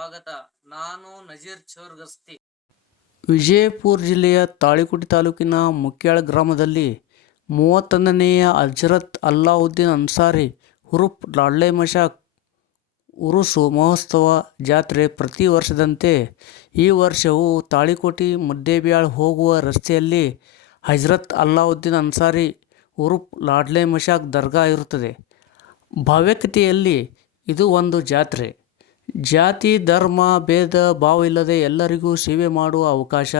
ಸ್ವಾಗತ. ನಾನು ನಜೀರ್ ಚೋರ್ಗಸ್ತಿ. ವಿಜಯಪುರ ಜಿಲ್ಲೆಯ ತಾಳಿಕೋಟಿ ತಾಲೂಕಿನ ಮುಕ್ಯಾಳ ಗ್ರಾಮದಲ್ಲಿ ಮೂವತ್ತೊಂದನೆಯ ಹಜರತ್ ಅಲ್ಲಾವುದ್ದೀನ್ ಅನ್ಸಾರಿ ಹುರುಪ್ ಲಾಡ್ಲೆ ಮಶಾಕ್ ಉರುಸು ಮಹೋತ್ಸವ ಜಾತ್ರೆ ಪ್ರತಿ ವರ್ಷದಂತೆ ಈ ವರ್ಷವೂ ತಾಳಿಕೋಟಿ ಮುದ್ದೇಬ್ಯಾಳ್ ಹೋಗುವ ರಸ್ತೆಯಲ್ಲಿ ಹಜರತ್ ಅಲ್ಲಾವುದ್ದೀನ್ ಅನ್ಸಾರಿ ಉರುಪ್ ಲಾಡ್ಲೆ ಮಶಾಕ್ ದರ್ಗಾ ಇರುತ್ತದೆ. ಭಾವ್ಯಕತೆಯಲ್ಲಿ ಇದು ಒಂದು ಜಾತ್ರೆ. ಜಾತಿ, ಧರ್ಮ, ಭೇದ, ಭಾವ ಇಲ್ಲದೆ ಎಲ್ಲರಿಗೂ ಸೇವೆ ಮಾಡುವ ಅವಕಾಶ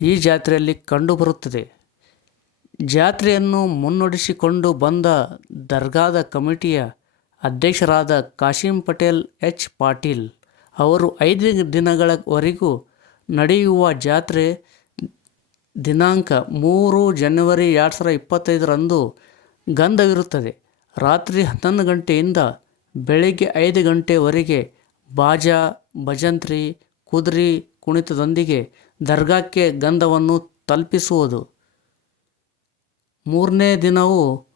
ಈ ಜಾತ್ರೆಯಲ್ಲಿ ಕಂಡುಬರುತ್ತದೆ. ಜಾತ್ರೆಯನ್ನು ಮುನ್ನಡೆಸಿಕೊಂಡು ಬಂದ ದರ್ಗಾದ ಕಮಿಟಿಯ ಅಧ್ಯಕ್ಷರಾದ ಕಾಶಿಂ ಪಟೇಲ್ ಎಚ್. ಪಾಟೀಲ್ ಅವರು ಐದು ದಿನಗಳವರೆಗೂ ನಡೆಯುವ ಜಾತ್ರೆ ದಿನಾಂಕ ಮೂರು ಜನವರಿ ಎರಡು ಸಾವಿರ ಇಪ್ಪತ್ತೈದರಂದು ಗಂಧವಿರುತ್ತದೆ. ರಾತ್ರಿ ಹನ್ನೊಂದು ಗಂಟೆಯಿಂದ ಬೆಳಿಗ್ಗೆ ಐದು ಗಂಟೆವರೆಗೆ ಬಾಜಾ, ಭಜಂತ್ರಿ, ಕುದುರೆ ಕುಣಿತದೊಂದಿಗೆ ದರ್ಗಾಕ್ಕೆ ಗಂಧವನ್ನು ತಲುಪಿಸುವುದು. ಮೂರನೇ ದಿನವೂ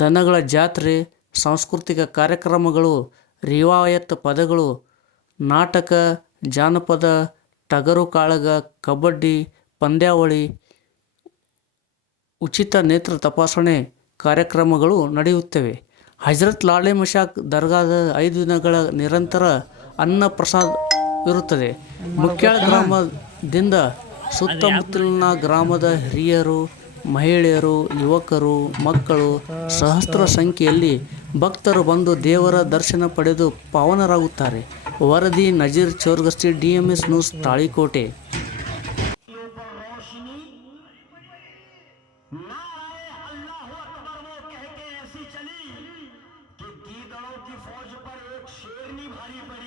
ದನಗಳ ಜಾತ್ರೆ, ಸಾಂಸ್ಕೃತಿಕ ಕಾರ್ಯಕ್ರಮಗಳು, ರಿವಾಯತ್ ಪದಗಳು, ನಾಟಕ, ಜಾನಪದ, ಟಗರು ಕಾಳಗ, ಕಬಡ್ಡಿ, ಪಂದ್ಯಾವಳಿ, ಉಚಿತ ನೇತ್ರ ತಪಾಸಣೆ ಕಾರ್ಯಕ್ರಮಗಳು ನಡೆಯುತ್ತವೆ. ಹಜರತ್ ಲಾಳೆ ಮಶಾಕ್ ದರ್ಗಾದ ಐದು ದಿನಗಳ ನಿರಂತರ ಅನ್ನ ಪ್ರಸಾದ ಇರುತ್ತದೆ. ಮುಖ್ಯಾಳ ಗ್ರಾಮದಿಂದ ಸುತ್ತಮುತ್ತಲಿನ ಗ್ರಾಮದ ಹಿರಿಯರು, ಮಹಿಳೆಯರು, ಯುವಕರು, ಮಕ್ಕಳು ಸಹಸ್ರ ಸಂಖ್ಯೆಯಲ್ಲಿ ಭಕ್ತರು ಬಂದು ದೇವರ ದರ್ಶನ ಪಡೆದು ಪಾವನರಾಗುತ್ತಾರೆ. ವರದಿ Nazeer Chorgasti D M S news Talikote की फौज पर एक शेरनी भारी पड़ी।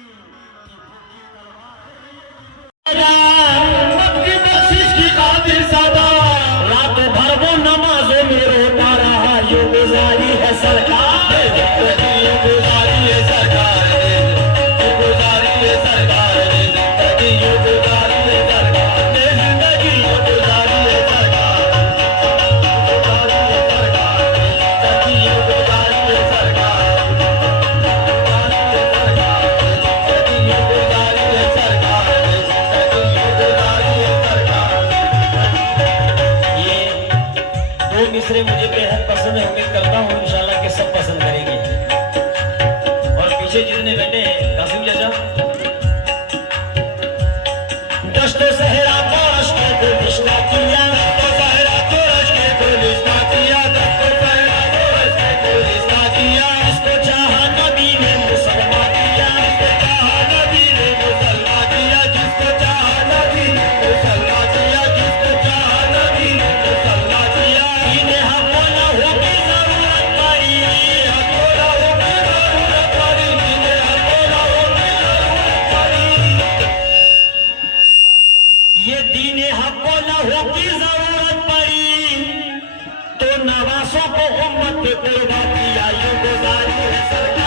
दो मिसरे मुझे बेहद पसंद है। उम्मीद करता हूँ, इंशाल्लाह के सब पसंद करेंगे। और पीछे जितने बैठे हैं, कासिम चाचा? की जरूरत पड़ी तो नवासों को उम्मत दिलवा दिया ये गुजारी है सरकार